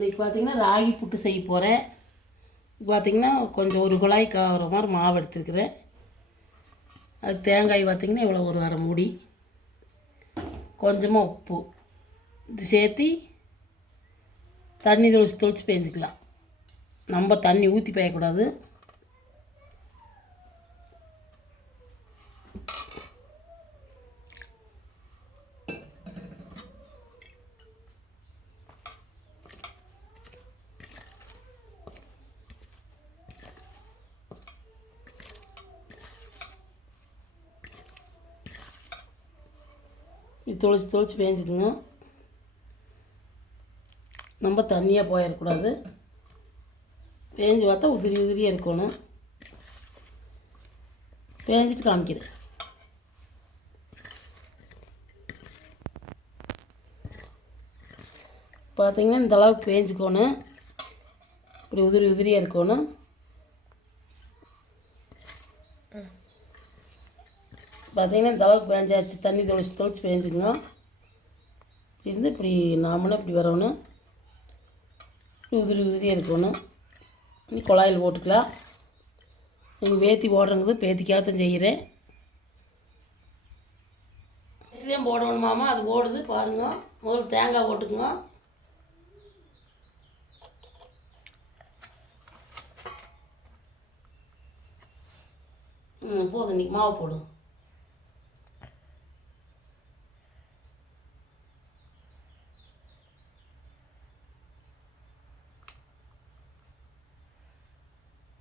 இன்றைக்கி பார்த்தீங்கன்னா ராகி புட்டு செய்ய போகிறேன் பார்த்திங்கன்னா கொஞ்சம் ஒரு குழாய் கவர மாதிரி மாவு எடுத்துருக்குறேன். அது தேங்காய் பார்த்தீங்கன்னா இவ்வளோ ஒரு அரை மூடி. கொஞ்சமாக உப்பு. இது சேர்த்து தண்ணி தொளிச்சு தொளிச்சு பேஞ்சிக்கலாம். நம்ம தண்ணி ஊற்றி பேயக்கூடாது. இது தொளிச்சு தொளிச்சு பேஞ்சுக்குங்க ரொம்ப தண்ணியாக போயிடக்கூடாது பேஞ்சு பார்த்தா உதிரி உதிரியாக இருக்கணும். பேஞ்சிட்டு காமிக்கிறேன். பார்த்தீங்கன்னா இந்த அளவுக்கு பேஞ்சுக்கணும் இப்படி உதிரி உதிரியாக இருக்கணும். பார்த்தீங்கன்னா இந்த அளவுக்கு பேஞ்சாச்சு. தண்ணி தொளிச்சு தொளிச்சு பேஞ்சுக்குங்க. இருந்து இப்படி நாமளும் இப்படி வரணும். உதிரி உதிரியாக இருக்கணும். இனி குழாயில் போட்டுக்கலாம். நீங்கள் வேத்தி போடுறங்கிறது பேத்திக்காகத்தான் செய்கிறேன். தான் போடணுமாமா அது ஓடுது பாருங்க. முதல்ல தேங்காய் போட்டுக்குங்க. ம் போதும் இன்னைக்கு மாவு போடும்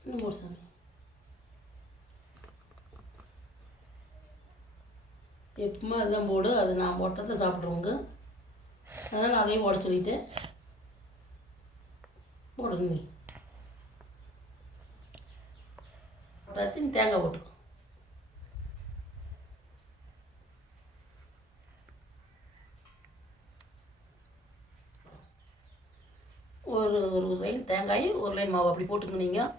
இன்னும் போடு சாமி எப்பவுமே அதுதான் போடு அது நான் போட்டதை சாப்பிடுவோங்க அதனால் அதையும் போட சொல்லிட்டு போடு நீ. போட்டாச்சு நீ தேங்காய் போட்டுக்கோ. ஒரு ஒரு லைன் தேங்காய் ஒரு லைன் மாவு. அப்படி போட்டுங்க நீங்கள்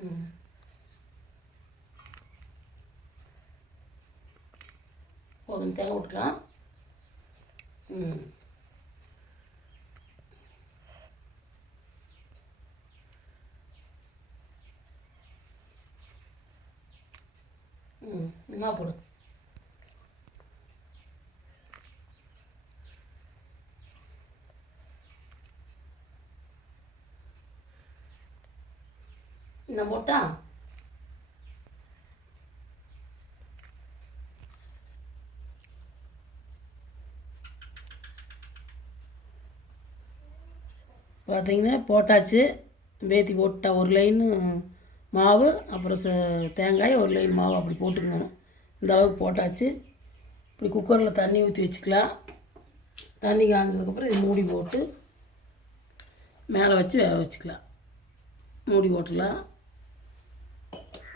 ம். போதும் தேங்காய் விட்டுக்கலாம் ம். ம் என்ன போடு. நான் போட்டா? பார்த்திங்கன்னா போட்டாச்சு. வேத்தி போட்டா ஒரு லைனு மாவு அப்புறம் ச- தேங்காய் ஒரு லைன் மாவு அப்படி போட்டுக்கணும். இந்த அளவுக்கு போட்டாச்சு. இப்படி குக்கரில் தண்ணி ஊற்றி வச்சுக்கலாம். தண்ணி காய்ஞ்சதுக்கப்புறம் இது மூடி போட்டு மேலே வச்சு வேக வச்சுக்கலாம். மூடி போட்டுடலாம்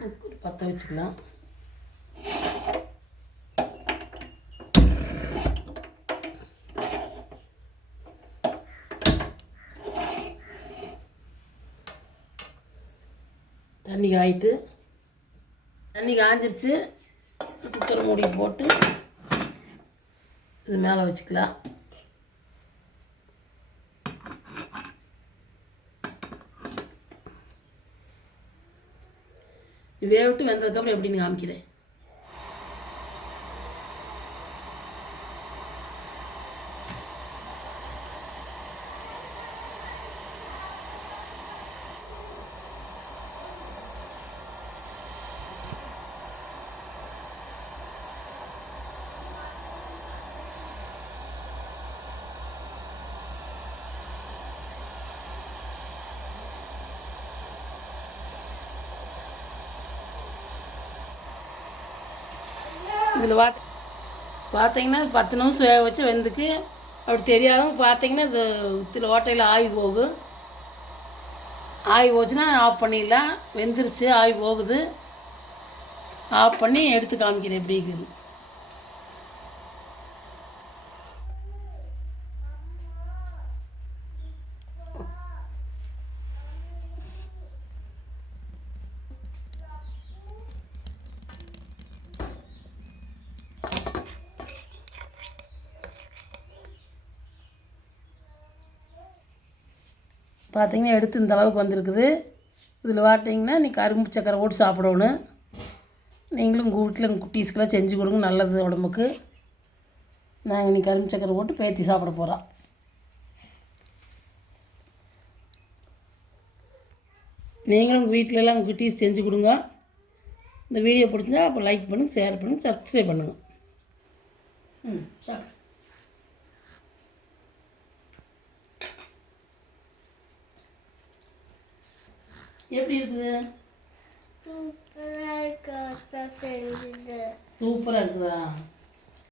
குக்கர் பற்ற வச்சுக்கலாம். தண்ணி காயிட்டு தண்ணி காஞ்சிருச்சு. குக்கர் மூடி போட்டு இது மேலே வச்சுக்கலாம். வேவிட்டு வெந்ததுக்கப்புறம் எப்படின்னு காமிக்கிறேன். இதில் வா பார்த்தீங்கன்னா பத்து நிமிஷம் வேக வச்சு வெந்துக்கு அப்படி தெரியாதவங்க பார்த்தீங்கன்னா இது இதில் ஓட்டையில் ஆவி போகும் ஆவி போச்சுன்னா ஆஃப் பண்ணிடலாம். வெந்துருச்சு ஆவி போகுது. ஆஃப் பண்ணி எடுத்து காமிக்கிறேன் எப்படி இருக்குது. பார்த்திங்கன்னா எடுத்து இந்த அளவுக்கு வந்திருக்குது. இதில் வாட்டிங்கன்னா நீ கரும்பு சக்கரை போட்டு சாப்பிடணும். நீங்களும் உங்கள் வீட்டில் உங்கள் குட்டீஸ்க்கெல்லாம் செஞ்சு கொடுங்க நல்லது உடம்புக்கு. நாங்கள் நீ கரும்பு சக்கரை போட்டு பேத்தி சாப்பிட போகிறோம் நீங்களும் உங்கள் வீட்டிலலாம் உங்கள் குட்டீஸ் செஞ்சு கொடுங்க. இந்த வீடியோ பிடிச்சிருந்தா அப்போ லைக் பண்ணுங்கள் ஷேர் பண்ணுங்கள் சப்ஸ்கிரைப் பண்ணுங்கள் ம் சாப்பிடு. எப்படி இருக்குது? சூப்பராக இருக்குதா?